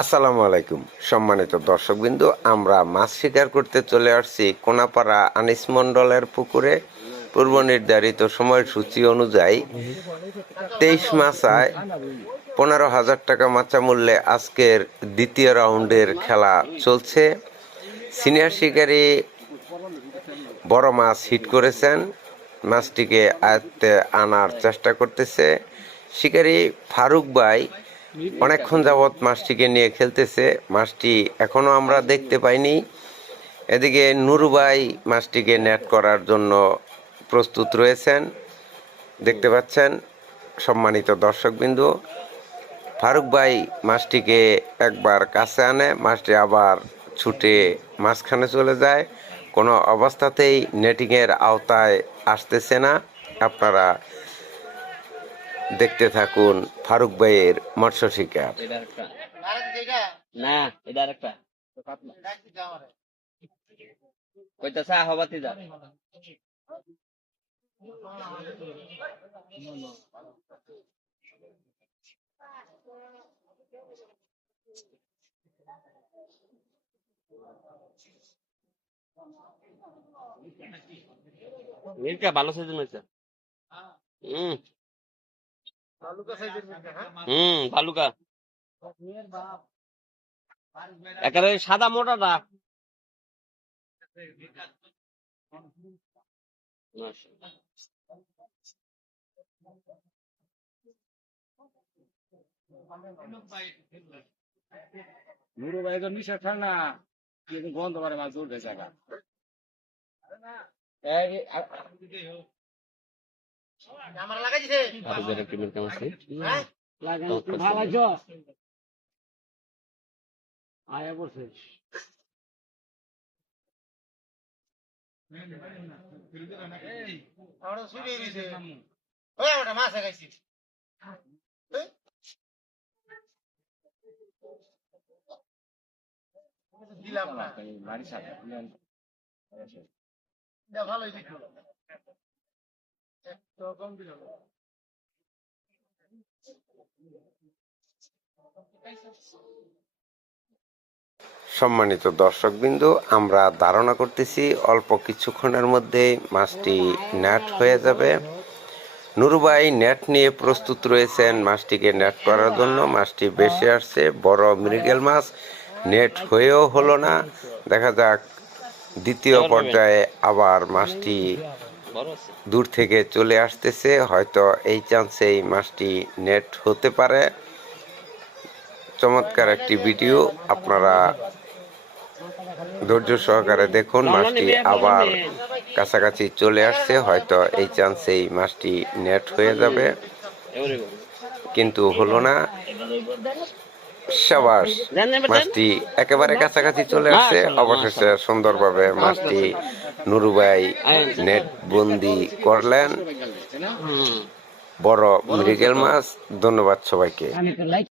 আসসালামু আলাইকুম সম্মানিত দর্শকবৃন্দু, আমরা মাছ শিকার করতে চলে আসছি কোনাপাড়া আনিস মণ্ডলের পুকুরে। পূর্ব নির্ধারিত সময়সূচি অনুযায়ী 23 মাছায় 15,000 টাকা মাচা মূল্যে আজকের দ্বিতীয় রাউন্ডের খেলা চলছে। সিনিয়র শিকারী বড় মাছ হিট করেছেন, মাছটিকে আয়ত্তে আনার চেষ্টা করতেছে। শিকারী ফারুক ভাই অনেকক্ষণ যাবৎ মাছটিকে নিয়ে খেলতেছে, মাছটি এখনো আমরা দেখতে পাইনি। এদিকে নুরু ভাই মাছটিকে নেট করার জন্য প্রস্তুত রয়েছেন, দেখতে পাচ্ছেন সম্মানিত দর্শকবিন্দু। ফারুক ভাই মাছটিকে একবার কাছে আনে, মাছটি আবার ছুটে মাঝখানে চলে যায়, কোনো অবস্থাতেই নেটিংয়ের আওতায় আসতেছে না। আপনারা দেখতে থাকুন ফারুক ভাইয়ের মৎস্য শিকার। ভালো সাইজের হয়েছে। ভালুকা একেবারে সাদা মোটাটা। নুরু ভাই তো নিশা খান না, কিন্তু গন্ধ করে মাছ ধরতে জায়গা। আমার লাগাইছে ভালো আয়া বসে মাছ লাগাইছি। দিলাম না বাড়ি সাথে ভালোই দিত কম দিল। সম্মানিত দর্শকবিন্দু, আমরা ধারণা করতেছি অল্প কিছুক্ষণের মধ্যে মাছটি নেট হয়ে যাবে। নুরু ভাই নেট নিয়ে প্রস্তুত রয়েছেন মাছটিকে নেট করার জন্য। মাছটি বেশি আসছে, বড় মৃগেল মাছ, নেট হয়েও হলো না। দেখা যাক দ্বিতীয় পর্যায়ে আবার মাছটি দূর থেকে চলে আসতেছে, হয়তো এই চান্সেই মাছটি নেট হতে পারে। চমৎকার একটি ভিডিও, আপনারা ধৈর্য সহকারে দেখুন। মাছটি আবার কাছাকাছি চলে আসছে, হয়তো এই চান্সেই মাছটি নেট হয়ে যাবে, কিন্তু হলো না। সাবাস, মাছটি একেবারে কাছাকাছি চলে আসছে। অবশেষে সুন্দরভাবে মাছটি নুরু ভাই নেট বন্দি করলেন, বড় মৃগেল মাছ। ধন্যবাদ সবাইকে।